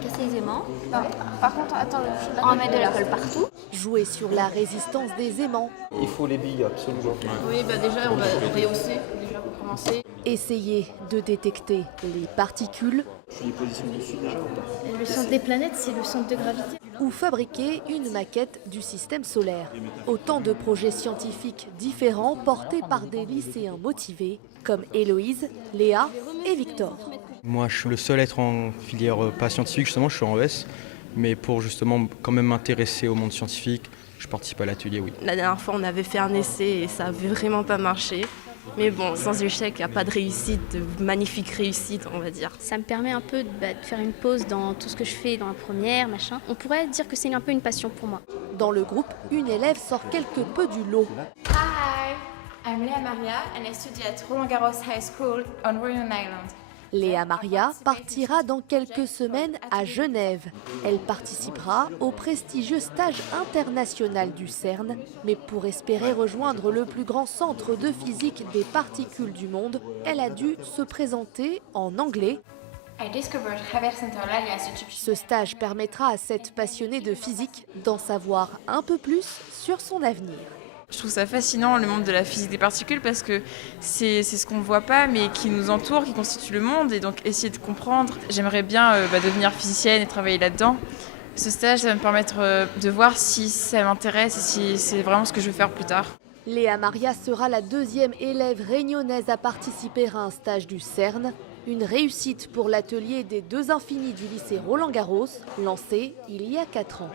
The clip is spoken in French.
casser les aimants. Par contre, attends, On va mettre de la colle partout. Jouer sur la résistance des aimants. Il faut les billes, absolument. Oui, déjà, on va rehausser, déjà pour commencer. Essayer de détecter les particules. Je les positionne dessus déjà ou pas? Le centre des planètes, c'est le centre de gravité. Ou fabriquer une maquette du système solaire. Autant de projets scientifiques différents portés par des lycéens motivés comme Héloïse, Léa et Victor. Moi, je suis le seul à être en filière pas scientifique, justement, je suis en ES. Mais pour justement quand même m'intéresser au monde scientifique, je participe à l'atelier, oui. La dernière fois, on avait fait un essai et ça n'avait vraiment pas marché. Mais bon, sans échec, il n'y a pas de réussite, de magnifique réussite, on va dire. Ça me permet un peu de faire une pause dans tout ce que je fais dans la première, machin. On pourrait dire que c'est un peu une passion pour moi. Dans le groupe, une élève sort quelque peu du lot. Hi, I'm Léa Maria and I study at Roland Garros High School on Rhode Island. Léa Maria partira dans quelques semaines à Genève. Elle participera au prestigieux stage international du CERN, mais pour espérer rejoindre le plus grand centre de physique des particules du monde, elle a dû se présenter en anglais. I discovered Javier Santolaya Institute. Ce stage permettra à cette passionnée de physique d'en savoir un peu plus sur son avenir. Je trouve ça fascinant, le monde de la physique des particules, parce que c'est ce qu'on ne voit pas, mais qui nous entoure, qui constitue le monde, et donc essayer de comprendre. J'aimerais bien devenir physicienne et travailler là-dedans. Ce stage, ça va me permettre de voir si ça m'intéresse et si c'est vraiment ce que je veux faire plus tard. Léa Maria sera la deuxième élève réunionnaise à participer à un stage du CERN. Une réussite pour l'atelier des deux infinis du lycée Roland Garros, lancé il y a 4 ans.